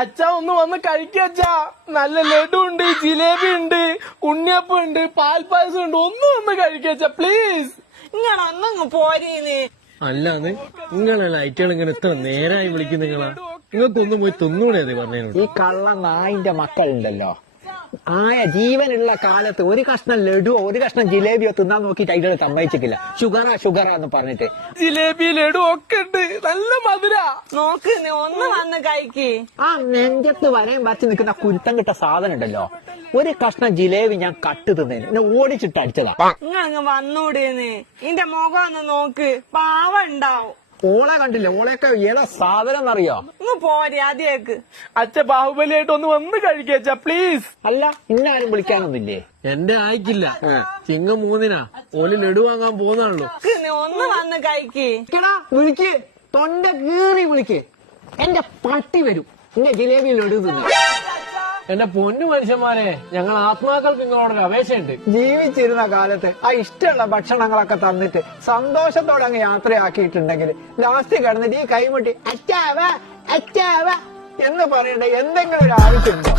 അച്ഛാ ഒന്ന് വന്ന് കഴിക്കച്ചാ. നല്ല ലഡു ഉണ്ട്, ജിലേബി ഉണ്ട്, ഉണ്ണിയപ്പം ഉണ്ട്, പാൽപ്പായസം ഉണ്ട്. ഒന്ന് വന്ന് കഴിക്കച്ചാ പ്ലീസ്. ഇങ്ങളൊന്നങ്ങ് പോരീന്ന്. അല്ലാന്ന് നിങ്ങളല്ല ഐറ്റകൾ ഇങ്ങനെ എത്ര നേരായി വിളിക്കുന്ന നിങ്ങളാ? നിങ്ങൾക്കൊന്നും പോയി തിന്നൂടെ അത് പറഞ്ഞതിനോട്? ഈ കള്ള നായിന്റെ മക്കളുണ്ടല്ലോ, ആയ ജീവനുള്ള കാലത്ത് ഒരു കഷ്ണം ലഡുവോ ഒരു കഷ്ണം ജിലേബിയോ തിന്നാൻ നോക്കിയിട്ട് അതിന്റെ സമ്മതിച്ചിട്ടില്ല. ഷുഗറാ എന്ന് പറഞ്ഞിട്ട്. ജിലേബി ലഡു ഒക്കെ ഉണ്ട്, നല്ല മധുര. നോക്ക് ഒന്ന് വന്ന് കഴിക്ക്. ആ നെഞ്ചത്ത് വരയും വരച്ച് നിൽക്കുന്ന കുരുത്തം കിട്ട സാധനം ഉണ്ടല്ലോ, ഒരു കഷ്ണം ജിലേബി ഞാൻ കട്ട് തിന്നേന് എന്നെ ഓടിച്ചിട്ട് അടിച്ചതാ. നിങ്ങളങ്ങ് വന്നൂടേന്ന്. ഇന്റെ മുഖം ഒന്ന് നോക്ക്, പാവം ഉണ്ടാവും. ഓളെ കണ്ടില്ലേ, ഓളെയൊക്കെ ഏതാ സാധനം എന്നറിയോ? ഇങ്ങ് പോരെ അതിലേക്ക്. അച്ഛ ബാഹുബലിയായിട്ട് ഒന്ന് വന്ന് കഴിക്കച്ചാ പ്ലീസ്. അല്ല ഇന്നാരും വിളിക്കാനൊന്നുമില്ലേ? എന്റെ ആയിക്കില്ല, ചിങ്ങം 3-നാ ഓല് ലഡു വാങ്ങാൻ പോകുന്നാണല്ലോ. ഒന്ന് വന്ന് കഴിക്ക്. വിളിക്ക്, തൊണ്ട കീറി വിളിക്ക്. എന്റെ പട്ടി വരും എന്റെ ജിലേബി ലഡു തിന്നു. എന്റെ പൊന്നു മനുഷ്യന്മാരെ, ഞങ്ങൾ ആത്മാക്കൾക്ക് നിങ്ങളോടൊരു അപേക്ഷയുണ്ട്. ജീവിച്ചിരുന്ന കാലത്ത് ആ ഇഷ്ടമുള്ള ഭക്ഷണങ്ങളൊക്കെ തന്നിട്ട് സന്തോഷത്തോടെ അങ്ങ് യാത്രയാക്കിയിട്ടുണ്ടെങ്കിൽ ലാസ്റ്റ് കിടന്നിട്ട് ഈ കൈമുട്ടി അച്ചാവ എന്ന് പറയണ്ട എന്തെങ്കിലും ഒരു ആവശ്യമുണ്ടോ?